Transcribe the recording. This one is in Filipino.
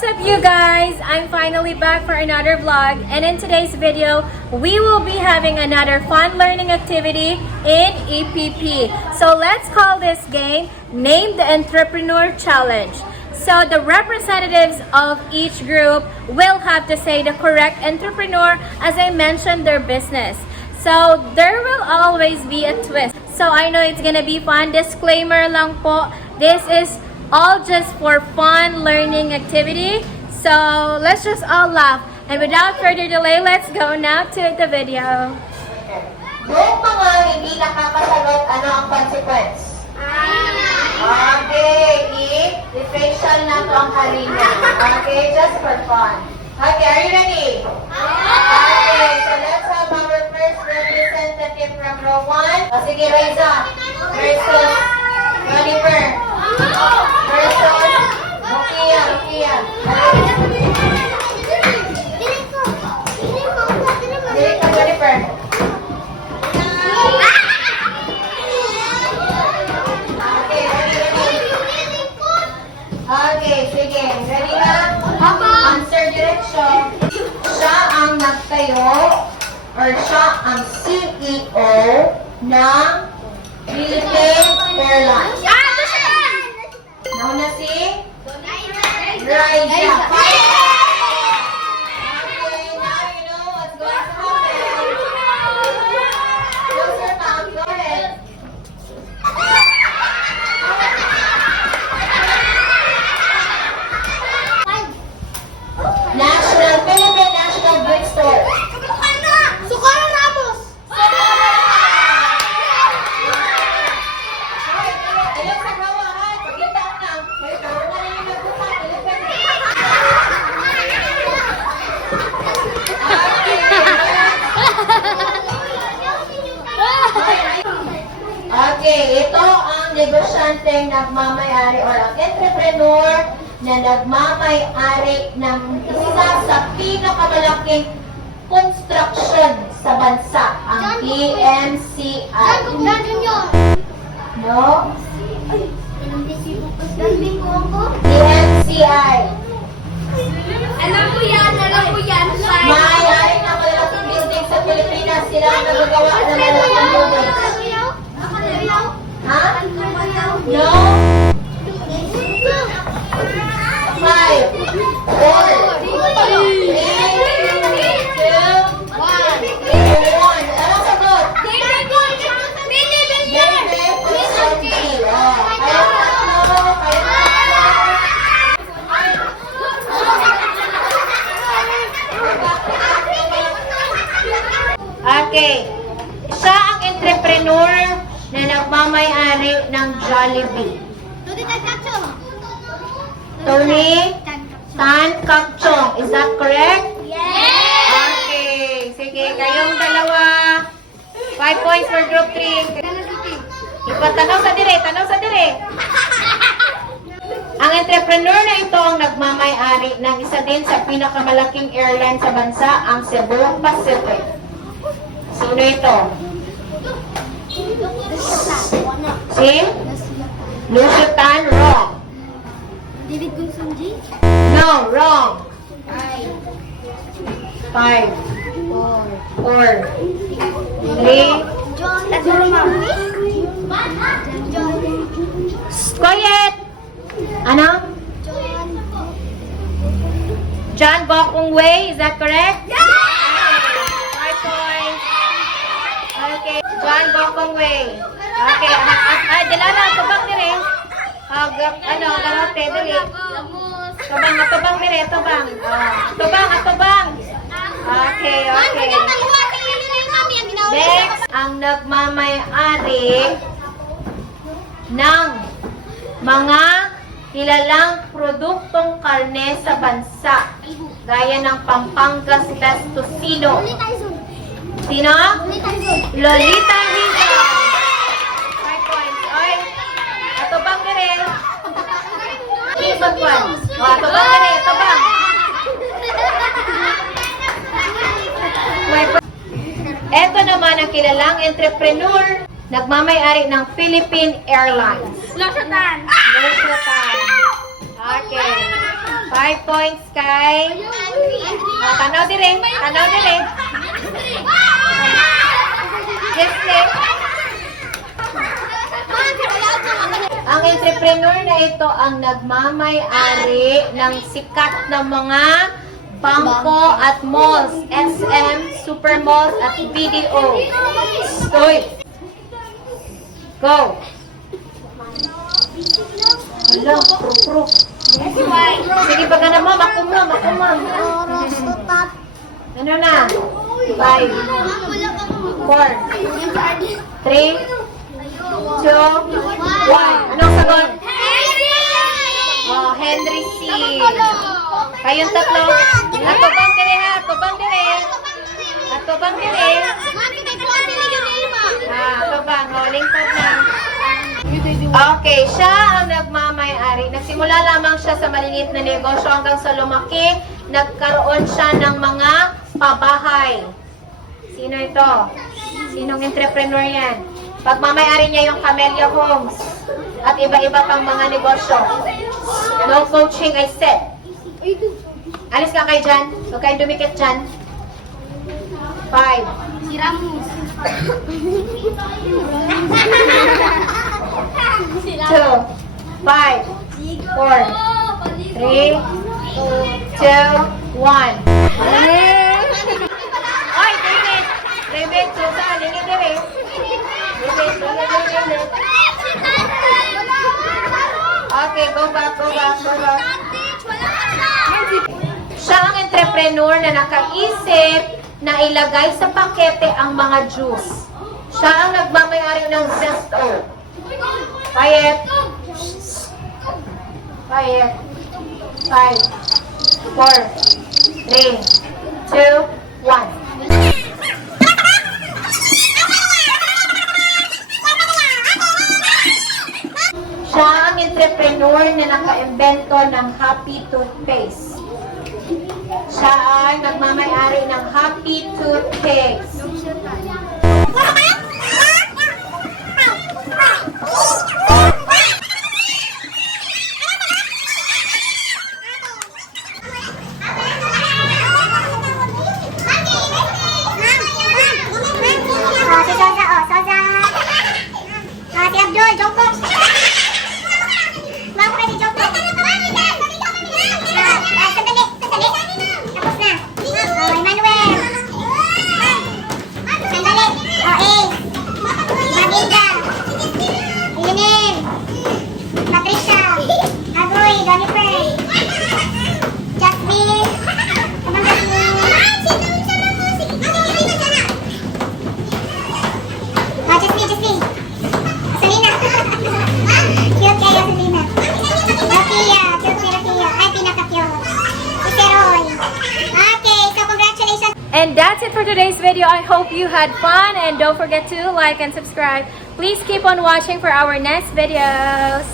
What's up, you guys? I'm finally back for another vlog, and in today's video we will be having another fun learning activity in EPP. So let's call this game Name the Entrepreneur Challenge. So the representatives of each group will have to say the correct entrepreneur as I mentioned their business. So there will always be a twist. So I know it's gonna be fun. Disclaimer lang po, this is all just for fun learning activity. So let's just all laugh. And without further delay, let's go now to the video. Yung mga hindi nakakasagot, ano ang consequence? Okay, i-facial na to ang harina. Okay, just for fun. Okay, are you ready? Okay, so let's have our first representative from row 1. Sige, Raiza. Versus Jennifer. Versus Rukia. Dili ka, Jennifer. Okay, sige. Ready na? Answer direction. Siya ang nagtayo or siya ang CEO ng Philippine Airlines. Nauna si Raija. Okay, now you know what's going to happen. Close your mouth. Go ahead. Philippine National Bookstore. Socorro Ramos! Okay, ito ang negosyanteng nagmamayari or ang entrepreneur na nagmamayari ng isa sa pinakamalaking construction sa bansa, ang PMCI. No? PMCI. Alam ko yan. Mayayari ng malalaking building sa Pilipinas. Sila ang nagagawa ng malalaking building. Ha? No? 5, 4, 3, 2, 1. Anong sagot? Okay. Siya ang entrepreneur na nagmamayari ng Jollibee. Tony Tan Kapchong. Is that correct? Okay. Sige, kayong dalawa. 5 points for group 3. Tanaw sa dire. Ang entrepreneur na ito ang nagmamayari ng isa din sa pinakamalaking airline sa bansa, ang Cebu Pacific. Sino ito? Si? Lucio Tan, wrong. David Gunsunji? No, wrong. 5, 4, 3. Quiet! Ano? John Gokong Wei, is that correct? Yeah! 5 points. Okay, John Gokong Wei. Okay, Dilana, tubang dire. Garote, dali. Tubang dire. Tubang. Okay. Next, ang nagmamayari ng mga kilalang produktong karne sa bansa, gaya ng Pampangas Best Tocino. Sino? Lolita Rizal. 5 points. Oy, atubang dire. Atubang dire. Ito naman ang kilalang entrepreneur, nagmamayari ng Philippine Airlines. Lucio Tan. Okay. 5 5 points kay... Tanaw dire. Tanaw dire. Jesle. Ang entrepreneur na ito ang nagmamay-ari ng sikat na mga bangko at malls, SM, supermalls at BDO. Stoy. Go. Hala, pro. Sige, pag ano mo, makumam. Ano na? 5, 4, 3, 2, 1. Anong sagot? Oh, Henry C. Kayong tatlo. Atubang dire ha. Atubang dire. Atubang dire. Atubang. O, lingkod na. Okay, siya ang nagmamay-ari. Nagsimula lamang siya sa maliliit na negosyo hanggang sa lumaki. Nagkaroon siya ng mga pabahay. Sino ito? Sinong entrepreneur yan? Pagmamay-ari niya yung Camellia Homes at iba-iba pang mga negosyo. No coaching, I said. Alis ka kayo dyan. Huwag kayong dumikit dyan. 5. Si Ramos. 2, 5, 4, 3, 2, 1. Oy, David! David, Susa, lingit David. David. Okay, go back. Siya ang entrepreneur na nakaisip na ilagay sa pakete ang mga juice. Siya ang nagmamayari ng Zesto. Quiet. 5, 4, 3, 2, 1. Siya ang entrepreneur na naka-invento ng Happy Toothpaste. Siya ay nagmamayari ng Happy Toothpaste. Si Abdul, Joko. Ma'am, pwede Joko. Sandali. Tapos na. Emmanuel. Sandali. Maginda. Linin. Patricia. Agoy, Jennifer. Jasmine. Kamang Jasmine. Jasmine. Selena. Cute kayo, Selena. Rakia. Cute si Rakia. Ay, pinaka-cute. Si Roy. Okay, so congratulations. And that's it for today's video. I hope you had fun and don't forget to like and subscribe. Please keep on watching for our next videos.